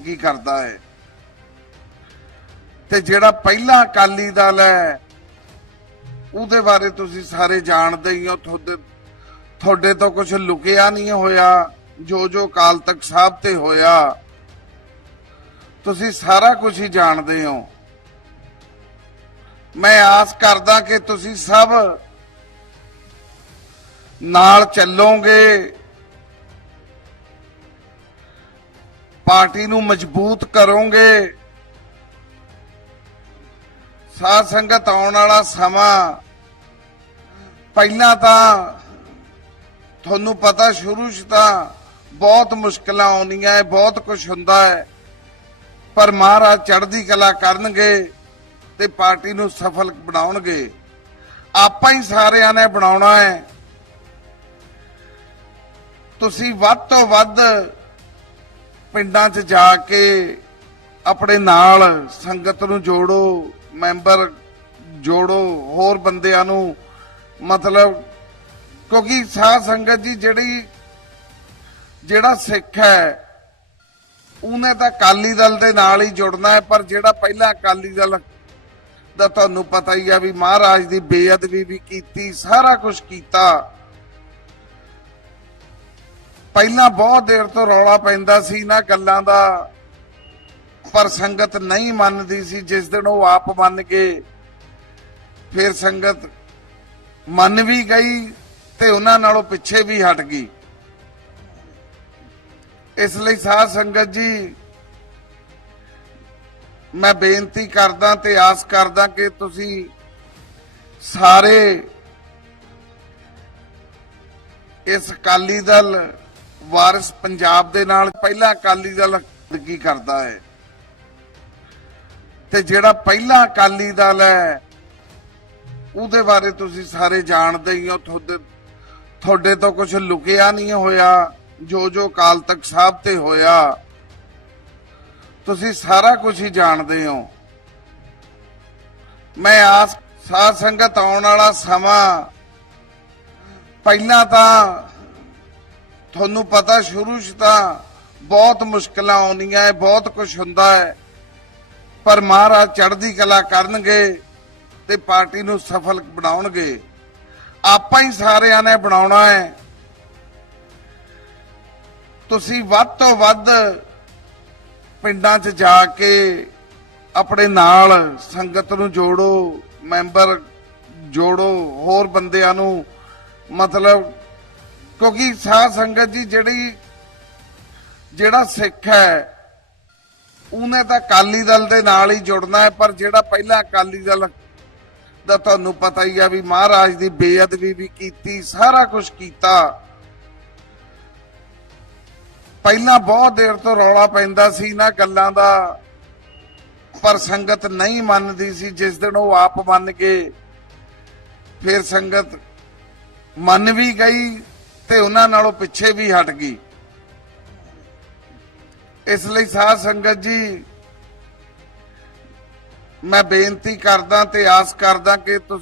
ਕੀ ਕਰਦਾ ਹੈ। ਤੇ ਜਿਹੜਾ ਪਹਿਲਾ ਅਕਾਲੀ ਦਲ ਹੈ, ਉਹਦੇ ਬਾਰੇ ਤੁਸੀਂ ਸਾਰੇ ਜਾਣਦੇ ਹੀ ਹੋ। ਤੁਹਾਡੇ ਤੁਹਾਡੇ ਤੋਂ ਕੁਝ ਲੁਕਿਆ ਨਹੀਂ ਹੋਇਆ। ਜੋ ਜੋ ਕਾਲ ਤੱਕ ਸਾਹਿਬ ਤੇ ਹੋਇਆ, ਤੁਸੀਂ ਸਾਰਾ ਕੁਝ ਹੀ ਜਾਣਦੇ ਹੋ। ਮੈਂ ਆਸ ਕਰਦਾ ਕਿ ਤੁਸੀਂ ਸਭ ਨਾਲ ਚੱਲੋਗੇ। ਪਾਰਟੀ ਨੂੰ ਮਜ਼ਬੂਤ ਕਰੋਗੇ। ਸਾਧ ਸੰਗਤ ਆਉਣ ਵਾਲਾ ਸਮਾਂ ਪਹਿਲਾਂ ਤਾਂ ਤੁਹਾਨੂੰ ਪਤਾ ਸ਼ੁਰੂ 'ਚ ਤਾਂ ਬਹੁਤ ਮੁਸ਼ਕਲਾਂ ਆਉਂਦੀਆਂ ਹੈ ਬਹੁਤ ਕੁਝ ਹੁੰਦਾ ਹੈ ਪਰ ਮਹਾਰਾਜ ਚੜ੍ਹਦੀ ਕਲਾ ਕਰਨਗੇ ਤੇ ਪਾਰਟੀ ਨੂੰ ਸਫਲ ਬਣਾਉਣਗੇ। ਆਪਾਂ ਹੀ ਸਾਰਿਆਂ ਨੇ ਬਣਾਉਣਾ ਹੈ ਤੁਸੀਂ ਵੱਧ ਤੋਂ ਵੱਧ ਪਿੰਡਾਂ 'ਚ ਜਾ ਕੇ ਆਪਣੇ ਨਾਲ ਸੰਗਤ ਨੂੰ ਜੋੜੋ, ਮੈਂਬਰ ਜੋੜੋ, ਹੋਰ ਬੰਦਿਆਂ ਨੂੰ ਮਤਲਬ ਕਿਉਂਕਿ ਸਾਧ ਸੰਗਤ ਜੀ ਜਿਹੜੀ, ਜਿਹੜਾ ਸਿੱਖ ਹੈ, ਉਹਨੇ ਤਾਂ ਅਕਾਲੀ ਦਲ ਦੇ ਨਾਲ ਹੀ ਜੁੜਨਾ ਹੈ, ਪਰ ਜਿਹੜਾ ਪਹਿਲਾਂ ਅਕਾਲੀ ਦਲ ਦਾ ਤੁਹਾਨੂੰ ਪਤਾ ਹੀ ਆ ਵੀ ਮਹਾਰਾਜ ਦੀ ਬੇਅਦਬੀ ਵੀ ਕੀਤੀ, ਸਾਰਾ ਕੁਝ ਕੀਤਾ। ਪਹਿਲਾਂ ਬਹੁਤ ਦੇਰ ਤੋਂ ਰੌਲਾ ਪੈਂਦਾ ਸੀ ਨਾ ਗੱਲਾਂ ਦਾ। ਪਰ ਸੰਗਤ ਨਹੀਂ ਮੰਨਦੀ ਸੀ, ਜਿਸ ਦਿਨ ਉਹ ਆਪ ਮੰਨ ਗਏ ਫਿਰ ਸੰਗਤ ਮੰਨ ਵੀ ਗਈ ਤੇ ਉਹਨਾਂ ਨਾਲੋਂ ਪਿੱਛੇ ਵੀ ਹਟ ਗਈ। ਇਸ ਲਈ ਸਾਧ ਸੰਗਤ ਜੀ, ਮੈਂ ਬੇਨਤੀ ਕਰਦਾ ਤੇ ਆਸ ਕਰਦਾ ਕਿ ਤੁਸੀਂ ਸਾਰੇ ਇਸ ਅਕਾਲੀ ਦਲ ਵਾਰਿਸ ਪੰਜਾਬ ਦੇ ਨਾਲ ਪਹਿਲਾ ਅਕਾਲੀ ਦਲ ਕੀ ਕਰਦਾ ਹੈ? ਤੇ ਜਿਹੜਾ ਪਹਿਲਾ ਅਕਾਲੀ ਦਲ ਹੈ, ਉਹਦੇ ਬਾਰੇ ਤੁਸੀਂ ਸਾਰੇ ਜਾਣਦੇ ਹੀ ਹੋ। ਤੁਹਾਡੇ ਤੁਹਾਡੇ ਤੋਂ ਕੁਝ ਲੁਕਿਆ ਨਹੀਂ ਹੋਇਆ। ਜੋ ਜੋ ਕਾਲ ਤੱਕ ਸਾਹਿਬ ਤੇ ਹੋਇਆ, ਤੁਸੀਂ ਸਾਰਾ ਕੁਝ ਹੀ ਜਾਣਦੇ ਹੋ। ਮੈਂ ਆਸ, ਸਾਧ ਸੰਗਤ ਆਉਣ ਵਾਲਾ ਸਮਾਂ, ਪਹਿਲਾਂ ਤਾਂ ਤੁਹਾਨੂੰ ਪਤਾ ਸ਼ੁਰੂ 'ਚ ਤਾਂ ਬਹੁਤ ਮੁਸ਼ਕਲਾਂ ਆਉਂਦੀਆਂ ਹੈ ਬਹੁਤ ਕੁਝ ਹੁੰਦਾ ਹੈ ਪਰ ਮਹਾਰਾਜ ਚੜ੍ਹਦੀ ਕਲਾ ਕਰਨਗੇ ਤੇ ਪਾਰਟੀ ਨੂੰ ਸਫਲ ਬਣਾਉਣਗੇ। ਆਪਾਂ ਹੀ ਸਾਰਿਆਂ ਨੇ ਬਣਾਉਣਾ ਹੈ ਤੁਸੀਂ ਵੱਧ ਤੋਂ ਵੱਧ ਪਿੰਡਾਂ 'ਚ ਜਾ ਕੇ ਆਪਣੇ ਨਾਲ ਸੰਗਤ ਨੂੰ ਜੋੜੋ, ਮੈਂਬਰ ਜੋੜੋ, ਹੋਰ ਬੰਦਿਆਂ ਨੂੰ ਮਤਲਬ ਕਿਉਂਕਿ ਸਾਧ ਸੰਗਤ ਜੀ ਜਿਹੜੀ, ਜਿਹੜਾ ਸਿੱਖ ਹੈ, ਉਹਨੇ ਤਾਂ ਅਕਾਲੀ ਦਲ ਦੇ ਨਾਲ ਹੀ ਜੁੜਨਾ ਹੈ, ਪਰ ਜਿਹੜਾ ਪਹਿਲਾਂ ਅਕਾਲੀ ਦਲ ਦਾ ਤੁਹਾਨੂੰ ਪਤਾ ਹੀ ਆ ਵੀ ਮਹਾਰਾਜ ਦੀ ਬੇਅਦਬੀ ਵੀ ਕੀਤੀ, ਸਾਰਾ ਕੁਝ ਕੀਤਾ। ਪਹਿਲਾਂ ਬਹੁਤ ਦੇਰ ਤੋਂ ਰੌਲਾ ਪੈਂਦਾ ਸੀ ਨਾ ਗੱਲਾਂ ਦਾ, ਪਰ ਸੰਗਤ ਨਹੀਂ ਮੰਨਦੀ ਸੀ, ਜਿਸ ਦਿਨ ਉਹ ਆਪ ਮੰਨ ਗਏ ਫਿਰ ਸੰਗਤ ਮੰਨ ਵੀ ਗਈ ਤੇ ਉਹਨਾਂ ਨਾਲੋਂ ਪਿੱਛੇ ਵੀ ਹਟ ਗਈ। ਇਸ ਲਈ ਸਾਧ ਸੰਗਤ ਜੀ, ਮੈਂ ਬੇਨਤੀ ਕਰਦਾ ਤੇ ਆਸ ਕਰਦਾ ਕਿ ਤੁਸੀਂ